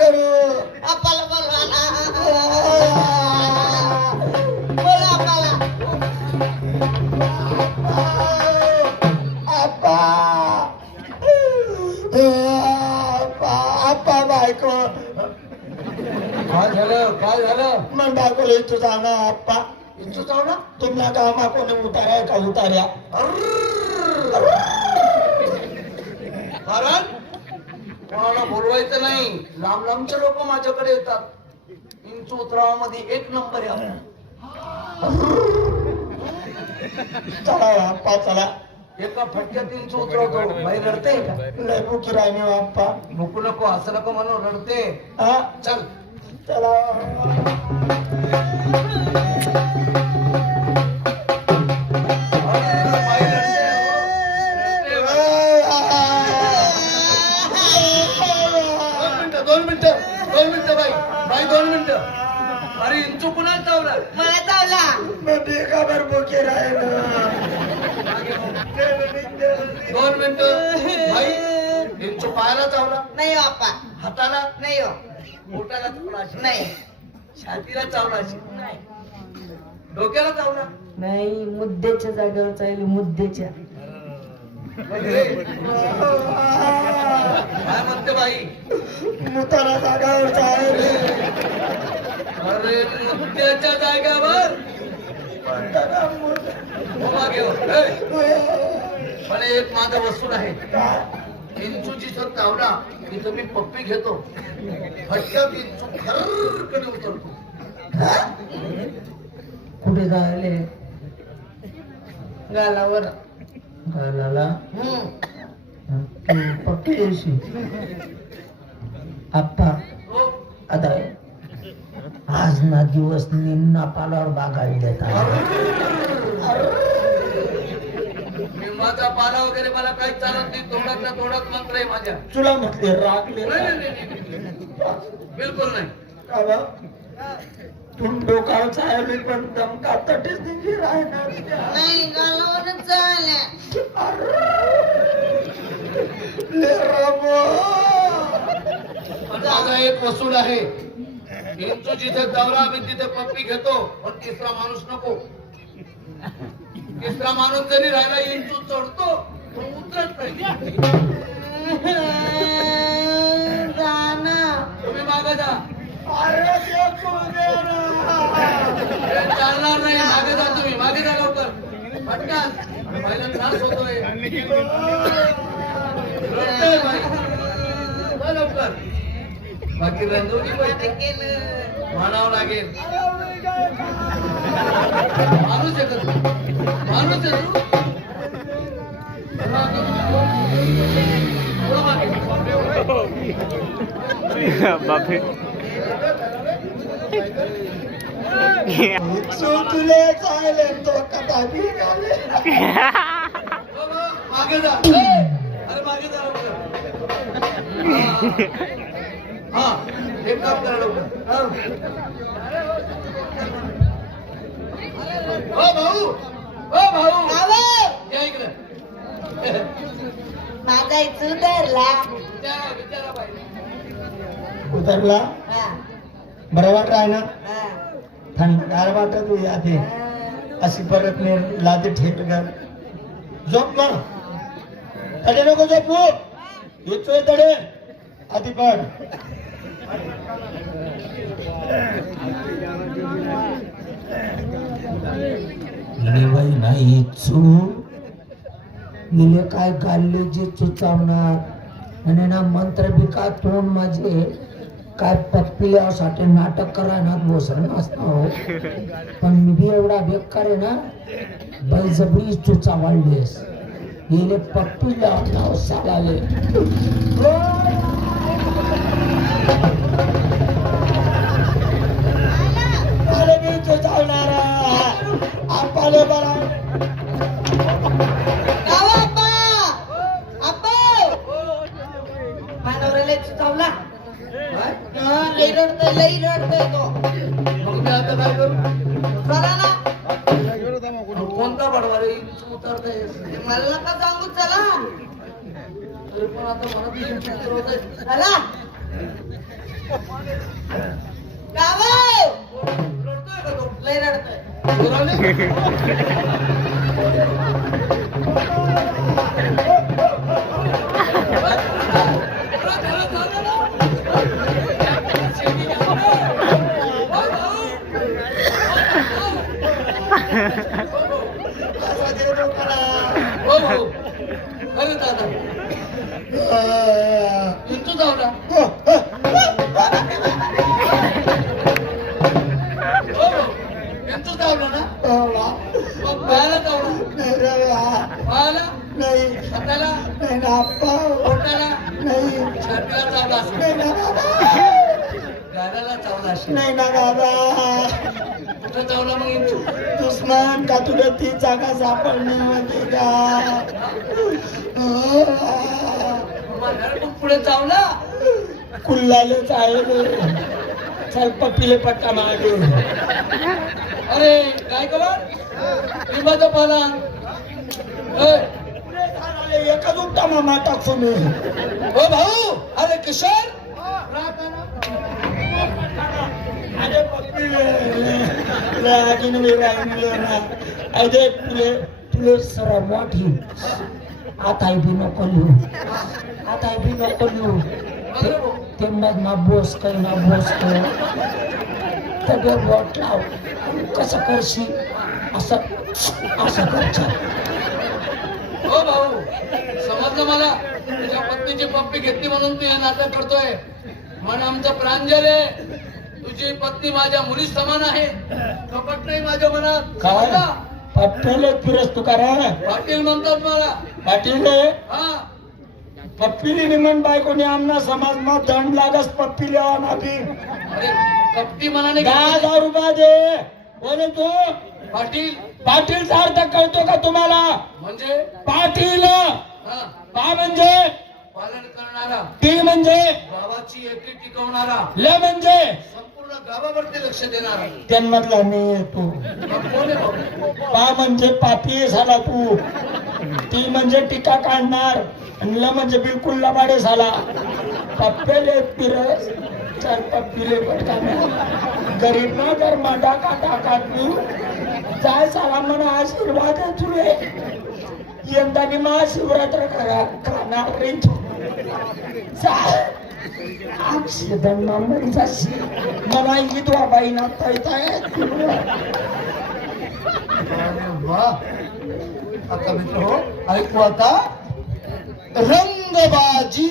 करू आप्पाला बोलवा ना. बोला आप्पाला. आप्पा आप्पा बायको काय झालं मग बायकोला इथं जाणार आप्पा इथं जाऊ ना. तुम्हाला कामा कोणी उतार्या का उतार्या कारण कोणाला बोलवायचं नाही. लांब लांबचे लोक माझ्याकडे येतात. इंच उतरावामध्ये एक नंबर आहे. चला आप्पा चला एका फटक्यात इंच उतरवतो. बाई रडते का? लय भुकी राहिली हो आप्पा नको नको असं नको म्हणून रडते. हा चल चला बाई रडते. दोन मिनिटं बाई 2 मिनिटं. अरे इंचू पुन्हा चावला. मला चावला. मग बेकाबर भुकी राहिलं 2 मिनिटं बाई. इंचू पायाला चावला. नाही हो आप्पा. हाताला नाही हो. पोटाला चावला असेल. नाही. छातीला चावला असेल. डोक्याला चावला. नाही मुद्द्याच्या जागेवर चालली मुद्द्याच्या. काय म्हणते बाई? मुताला जागावर चालले अरे मुद्द्याच्या जाग्यावर उभा घेऊ. पण एक माझा वसूल आहे. इंचूची जर चावला तिथं मी पप्पी घेतो. फटक्यात इंचू खरकडे उतरतो. कुठे जायले गालावर. घालाला पक्की येशी आप्पा हो. आता आज ना दिवस निम्ना पालावर बागायला देतात लिंबाचा पाला वगैरे मला काही चालत नाही. तोंडातला तोंडात मंत्र आहे माझ्या. तुला म्हटले रागले नाही. बिलकुल नाही. तुम डोकावर चालले पण दमका तटेच दिली राहणार नाही गालावरच चालल्या. पण माझा एक वसूल आहे. इंचू जिथे चावला मी तिथे पप्पी घेतो. पण तिसरा माणूस नको. तिसरा माणूस जरी राहिला इंचू चढतो तो उतरत नाही. तुम्ही मागे जा. चालणार नाही. मागे जा तुम्ही. मागे जा लवकर. पटकन. पहिला त्रास होतोय. रडतोय बाई. जा लवकर. बाकी रंजोगी म्हणावं लागेल. माणूस आहे का तू? माणूस आहे तू? बापरे तुले चालले तो कथा निघाले मागे जा. अरे मागे जा लवकर. हा एक काम करा लवकर. हो भाऊ. या इकडे. माझा सुधारला. विचारा पाहिजे. उतरला बरोबर राह ना थंडगार वाटत होई आधी अशी परत मी लादी ठेक कर झोप मग तडे नको झोपू येतोय तडे आधी पड लेवाई नाही चू लिले काय काढले जे चुचावणार आणि ना मंत्र बी का तोंड माझे काय पप्पिल्यासाठी नाटक करायला बसर नसतो पण मी बी एवढा बेकार आहे ना बळजबरी चुचा वाढलीस गेले पप्पीला नाव सालाले अरे मी चुचावणारा आपले बरा लई रडतोय तो. मग मी आता काय करू? चला ना. कोणता बडवा रे? उतरतंय. मला नका सांगू चला. तरी पण आता मला बी उतरवतंय. चला. हो हो खरं दादा इंचू चावला हो हो इंचू चावला ना मग पायाला चावला पायाला नाही हाताला नाही ना आप्पा पोटाला नाही छातीला चावला असेल नाही ना बाबा गाड्याला चावला असेल नाही ना बाबा कुठं चावला मग इंचू दुश्मन का तुला ती जागा सापडली म्हणजे का मग पुढे चावला कुल्लालेच आहे रे चल पप्पीले पट्टा मागे अरे काय कवर लिंबाचा पाला एकच उपटा मामा टाकतो मी हो भाऊ अरे किशोर अरे पप्पी अजून वेगळा ना अरे तुले तुले सर मोठी आता भी नको लिहू आता भी नको लिहू ते मग ना बोस कर ना बोस कर तगे बोट लाव कसं करशी असं असं करच्या हो भाऊ समजलं मला तुझ्या पत्नीची पप्पी घेतली म्हणून तू हे नाटक करतोय म्हण आमचं प्रांजल आहे तुझी पत्नी माझ्या मुली समान आहे कपट नाही माझ्या मनात काय समजलं? पाटील फिरस तू करा पाटील म्हणतात मला पाटील हा पप्पीली निमन बायकोने आमना समाज मा दंड लागस पप्पी लेवा माफी अरे कपटी मनाने 10,000 रुपये दे बोले तू पाटील पाटीलचा अर्थ कळतो का तुम्हाला म्हणजे पाटील हा पा म्हणजे पालन करणारा टी म्हणजे गावाची एकी टिकवणारा ले म्हणजे संपूर्ण गावावरती लक्ष देणारा त्यांमधला मी येतो मग कोण आहे भाऊ? पा म्हणजे पापी झाला तू टी म्हणजे टीका काढणार आणि ल म्हणजे बिलकुल लबाडे झाला पप्पेले पिरस चार पप्पीले पटका गरीब ना जर माटा टाका तू जाय साला मला आशीर्वाद आहे तुले यंदा मी महाशिवरात्र करा खाणार रे तू अक्षदन मामरी जाशी मला विधवा बाई ना तळताय अरे वा आता मित्र हो ऐकू आता रंगबाजी